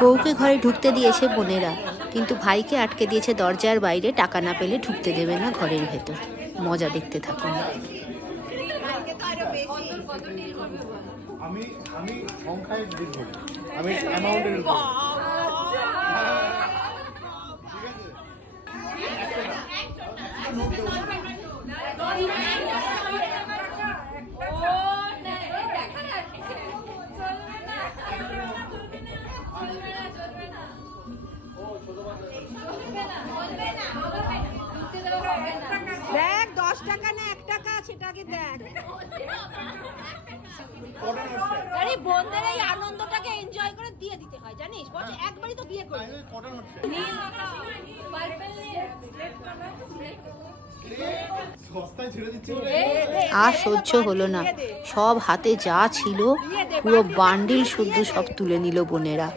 বউকে ঘরে ঢুকতে দিয়েছে বোনেরা, কিন্তু ভাইকে আটকে দিয়েছে দরজার বাইরে, টাকা না পেলে ঢুকতে দেবে না ঘরের ভেতর। মজা দেখতে থাকুন। আমি আমি সংখ্যায় লিখব, আমি অ্যামাউন্টে লিখব। দেখ 10 টাকা না 1 টাকা সেটাকে দেখ। আরে বোনদের এই আনন্দটাকে এনজয় করে দিয়ে দিতে হয় জানিস, বলছে একবারই তো বিয়ে করবি। আর সহ্য হলো না, সব হাতে যা ছিল পুরো বান্ডিল শুদ্ধ সব তুলে নিল বোনেরা।